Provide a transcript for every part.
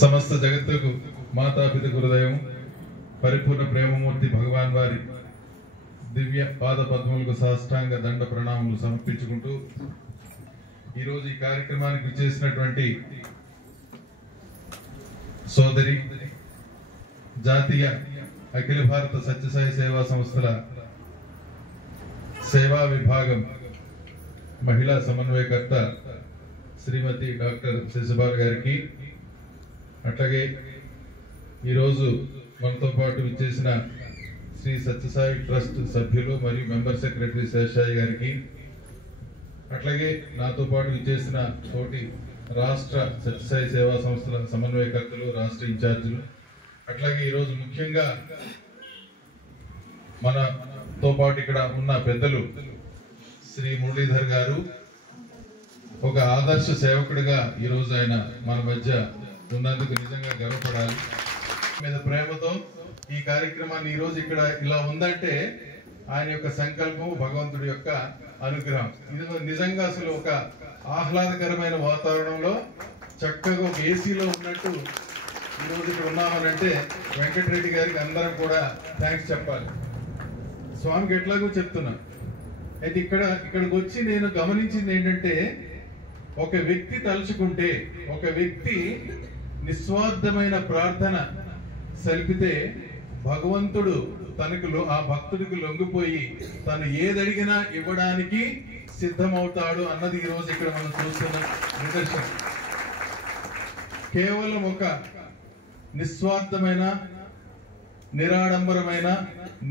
సమస్త జగత్తుకు మాతాపిత గురుదయం పరిపూర్ణ ప్రేమమూర్తి భగవాన్ వారి దివ్య పాద పద్మములకు సాష్టాంగ దండ ప్రణామములు సమర్పించుకుంటూ ఈరోజు ఈ కార్యక్రమానికి విచ్చేసినటువంటి సోదరి జాతీయ అఖిల భారత సత్యసాయి సేవా సంస్థల సేవా విభాగం మహిళా సమన్వయకర్త శ్రీమతి డాక్టర్ శశిబాల్ గారికి, అట్లాగే ఈరోజు మనతో పాటు విచ్చేసిన శ్రీ సత్యసాయి ట్రస్ట్ సభ్యులు మరియు మెంబర్ సెక్రటరీ శేషాయి గారికి, అట్లాగే నాతో పాటు విచ్చేసిన తోటి రాష్ట్ర సత్యసాయి సేవా సంస్థల సమన్వయకర్తలు, రాష్ట్ర ఇన్ఛార్జీలు, అట్లాగే ఈరోజు ముఖ్యంగా మనతో పాటు ఇక్కడ ఉన్న పెద్దలు శ్రీ మురళీధర్ గారు, ఒక ఆదర్శ సేవకుడిగా ఈరోజు ఆయన మన మధ్య ఉన్నందుకు నిజంగా గర్వపడాలి. మీద ప్రేమతో ఈ కార్యక్రమాన్ని ఈరోజు ఇక్కడ ఇలా ఉందంటే ఆయన యొక్క సంకల్పం, భగవంతుడి యొక్క అనుగ్రహం. ఇది నిజంగా అసలు ఒక ఆహ్లాదకరమైన వాతావరణంలో చక్కగా ఒక ఏసీలో ఉన్నట్టు ఈరోజు ఇక్కడ ఉన్నామనంటే వెంకటరెడ్డి గారికి అందరం కూడా థ్యాంక్స్ చెప్పాలి. స్వామికి ఎట్లాగో చెప్తున్నా. అయితే ఇక్కడికి వచ్చి నేను గమనించింది ఏంటంటే, ఒక వ్యక్తి తలుచుకుంటే, ఒక వ్యక్తి నిస్వార్థమైన ప్రార్థన సలిపితే భగవంతుడు ఆ భక్తుడికి లొంగిపోయి తను ఏదడిగినా ఇవ్వడానికి సిద్ధమవుతాడు అన్నది ఈ రోజు ఇక్కడ మనం చూస్తున్న నిదర్శనం. కేవలం ఒక నిస్వార్థమైన, నిరాడంబరమైన,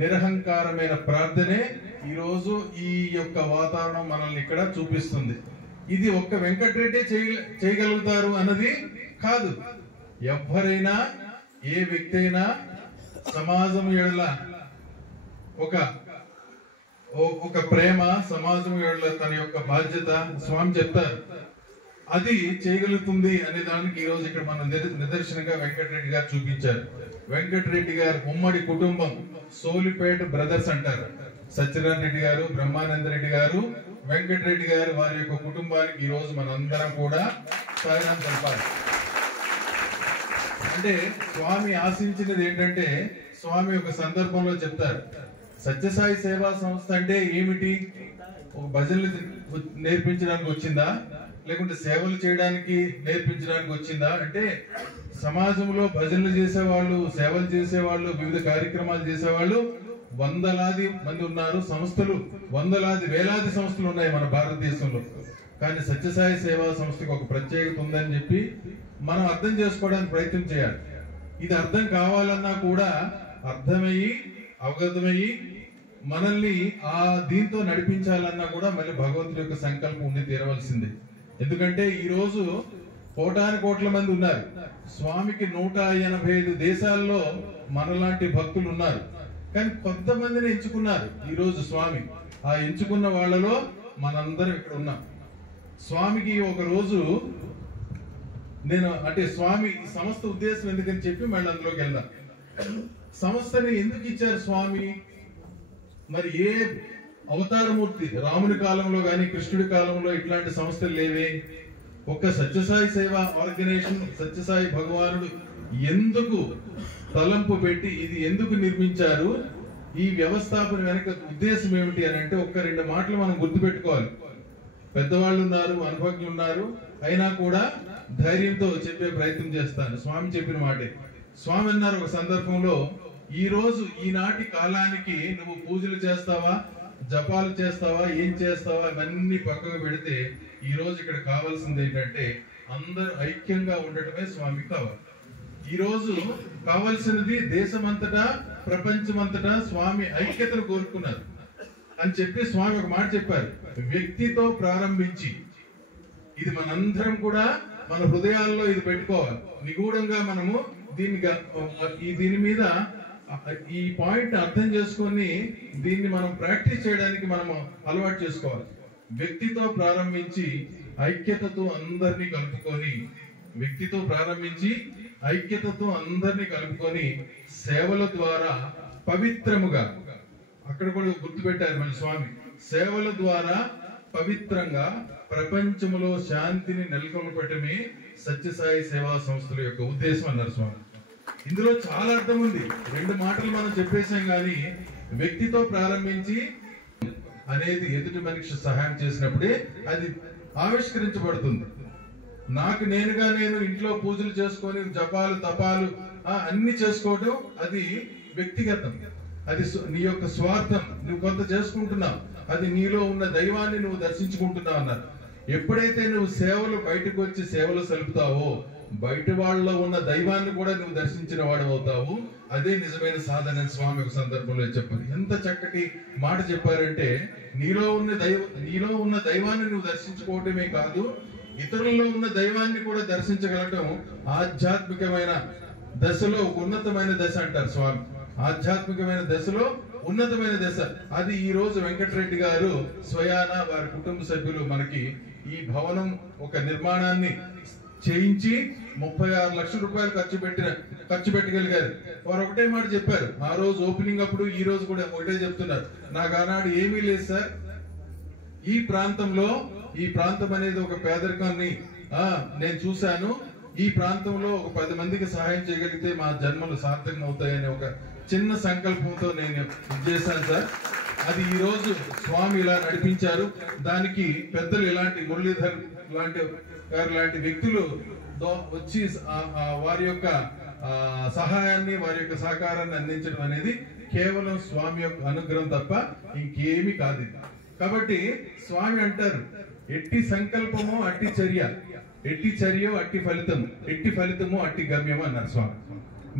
నిరహంకారమైన ప్రార్థనే ఈరోజు ఈ యొక్క వాతావరణం మనల్ని ఇక్కడ చూపిస్తుంది. ఇది ఒక్క వెంకటరెడ్డి చేయగలుగుతారు అన్నది కాదు. ఎవరైనా, ఏ వ్యక్తి అయినా సమాజం ఎడల ఒక ప్రేమ, సమాజం ఎడల తన యొక్క బాధ్యత, స్వామి చెప్తారు, అది చేయగలుగుతుంది అనే దానికి ఈ రోజు ఇక్కడ మనం నిదర్శనంగా వెంకటరెడ్డి గారు చూపించారు. వెంకటరెడ్డి గారు ఉమ్మడి కుటుంబం, సోలిపేట బ్రదర్స్ అంటారు. సత్యనారాయణ రెడ్డి గారు, బ్రహ్మానంద రెడ్డి గారు, వెంకటరెడ్డి గారు, వారి యొక్క కుటుంబానికి ఈ రోజు మనందరం కూడా సాయం తెలపాలి. అంటే స్వామి ఆశించినది ఏంటంటే, స్వామి ఒక సందర్భంలో చెప్తారు, సత్యసాయి సేవా సంస్థ అంటే ఏమిటి? ఒక భజనలు నేర్పించడానికి వచ్చిందా, లేకుంటే సేవలు చేయడానికి నేర్పించడానికి వచ్చిందా అంటే, సమాజంలో భజనలు చేసేవాళ్ళు, సేవలు చేసేవాళ్ళు, వివిధ కార్యక్రమాలు చేసేవాళ్ళు వందలాది మంది ఉన్నారు. సంస్థలు వందలాది, వేలాది సంస్థలు ఉన్నాయి మన భారతదేశంలో. కానీ సత్యసాయి సేవా సంస్థకి ఒక ప్రత్యేకత ఉందని చెప్పి మనం అర్థం చేసుకోవడానికి ప్రయత్నం చేయాలి. ఇది అర్థం కావాలన్నా కూడా అర్థమయ్యి, అవగతమయ్యి, మనల్ని దీంతో నడిపించాలన్నా కూడా మళ్ళీ భగవంతుడి యొక్క సంకల్పం ఉండి తీరవలసిందే. ఎందుకంటే ఈ రోజు కోటాను మంది ఉన్నారు. స్వామికి 185 దేశాల్లో మనలాంటి భక్తులు ఉన్నారు. కానీ కొంతమందిని ఎంచుకున్నారు ఈ రోజు స్వామి. ఆ ఎంచుకున్న వాళ్ళలో మనందరం ఇక్కడ ఉన్నాం. స్వామికి ఒక రోజు స్వామి సంస్థ ఉద్దేశం ఎందుకని చెప్పి మళ్ళీ అందులోకి వెళ్దాం. సంస్థని ఎందుకు ఇచ్చారు స్వామి? మరి ఏ అవతారమూర్తి, రాముని కాలంలో గాని కృష్ణుడి కాలంలో ఇట్లాంటి సంస్థలు లేవే. ఒక సత్యసాయి సేవా ఆర్గనైజేషన్, సత్యసాయి భగవానుడు ఎందుకు తలంపు పెట్టి ఇది ఎందుకు నిర్మించారు, ఈ వ్యవస్థాపన వెనక ఉద్దేశం ఏమిటి అని అంటే, ఒక్క 2 మాటలు మనం గుర్తుపెట్టుకోవాలి. పెద్దవాళ్ళు ఉన్నారు, అనుభవజ్ఞులు ఉన్నారు, అయినా కూడా ధైర్యంతో చెప్పే ప్రయత్నం చేస్తాను. స్వామి చెప్పిన మాటే. స్వామి అన్నారు ఒక సందర్భంలో, ఈ రోజు ఈనాటి కాలానికి నువ్వు పూజలు చేస్తావా, జపాలు చేస్తావా, ఏం చేస్తావా, ఇవన్నీ పక్కకు పెడితే ఈ రోజు ఇక్కడ కావాల్సింది ఏంటంటే అందరూ ఐక్యంగా ఉండటమే స్వామికి కావాలి. ఈ రోజు కావాల్సినది దేశమంతటా, ప్రపంచమంతటా స్వామి ఐక్యతను కోరుకున్నారు అని చెప్పి స్వామి ఒక మాట చెప్పారు, వ్యక్తితో ప్రారంభించి. ఇది మనందరం కూడా మన హృదయాల్లో ఇది పెట్టుకోవాలి. నిగూఢంగా మనము దీని మీద ఈ పాయింట్ అర్థం చేసుకొని దీన్ని మనం ప్రాక్టీస్ చేయడానికి మనము అలవాటు చేసుకోవాలి. వ్యక్తితో ప్రారంభించి ఐక్యతతో అందరినీ కలుపుకొని, వ్యక్తితో ప్రారంభించి ఐక్యతతో అందరినీ కలుపుకొని సేవల ద్వారా పవిత్రముగా, అక్కడ కూడా గుర్తుపెట్టారు మన స్వామి, సేవల ద్వారా పవిత్రంగా ప్రపంచములో శాంతిని నెలకొల్పటమే సత్యసాయి సేవా సంస్థల యొక్క ఉద్దేశం అన్నారు స్వామి. ఇందులో చాలా అర్థం ఉంది. 2 మాటలు మనం చెప్పేసాం కానీ వ్యక్తితో ప్రారంభించి అనేది ఎదుటి మనిషి సహాయం చేసినప్పుడే అది ఆవిష్కరించబడుతుంది. నాకు నేనుగా నేను ఇంట్లో పూజలు చేసుకొని జపాలు తపాలు అన్ని చేసుకోవడం అది వ్యక్తిగతం. అది నీ యొక్క స్వార్థం. నువ్వు కొంత చేసుకుంటున్నావు, అది నీలో ఉన్న దైవాన్ని నువ్వు దర్శించుకుంటున్నావు అన్నారు. ఎప్పుడైతే నువ్వు సేవలు బయటకు వచ్చి సేవలు సలుపుతావో బయట వాళ్ళలో ఉన్న దైవాన్ని కూడా నువ్వు దర్శించిన వాడు అవుతావు. అదే నిజమైన సాధన అని స్వామి ఒక సందర్భంలో చెప్పారు. ఎంత చక్కటి మాట చెప్పారంటే నీలో ఉన్న దైవాన్ని నువ్వు దర్శించుకోవటమే కాదు, ఇతరుల్లో ఉన్న దైవాన్ని కూడా దర్శించగలటం ఆధ్యాత్మికమైన దశలో ఉన్నతమైన దశ అంటారు స్వామి. ఆధ్యాత్మికమైన దశలో ఉన్నతమైన దశ. అది ఈ రోజు వెంకటరెడ్డి గారు స్వయాన వారి కుటుంబ సభ్యులు మనకి ఈ భవనం ఒక నిర్మాణాన్ని చేయించి 36 లక్షల రూపాయలు ఖర్చు పెట్టగలిగారు. వారు ఒకటే మాట చెప్పారు ఆ రోజు ఓపెనింగ్ అప్పుడు, ఈ రోజు కూడా ఒకటే చెప్తున్నారు. నాకు ఆనాడు ఏమీ లేదు సార్, ఈ ప్రాంతం అనేది ఒక పేదరికాన్ని నేను చూశాను, ఈ ప్రాంతంలో ఒక 10 మందికి సహాయం చేయగలిగితే మా జన్మలు సార్థకం అవుతాయనే ఒక చిన్న సంకల్పంతో నేను చేశాను సార్. అది ఈ రోజు స్వామి ఇలా నడిపించారు. దానికి పెద్దలు ఇలాంటి మురళీధర్ లాంటి వ్యక్తులు వచ్చి వారి యొక్క సహాయాన్ని వారి యొక్క సహకారాన్ని అందించడం అనేది కేవలం స్వామి యొక్క అనుగ్రహం తప్ప ఇంకేమీ కాదు. కాబట్టి స్వామి అంటారు ఎట్టి సంకల్పము అట్టి చర్య, ఎట్టి చర్యో అట్టి ఫలితము, ఎట్టి ఫలితము అట్టి గమ్యము అన్నారు స్వామి.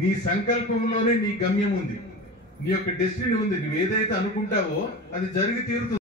నీ సంకల్పంలోనే నీ గమ్యం ఉంది, నీ యొక్క డెస్టినీ ఉంది. నువ్వు ఏదైతే అనుకుంటావో అది జరిగి తీరుతుంది.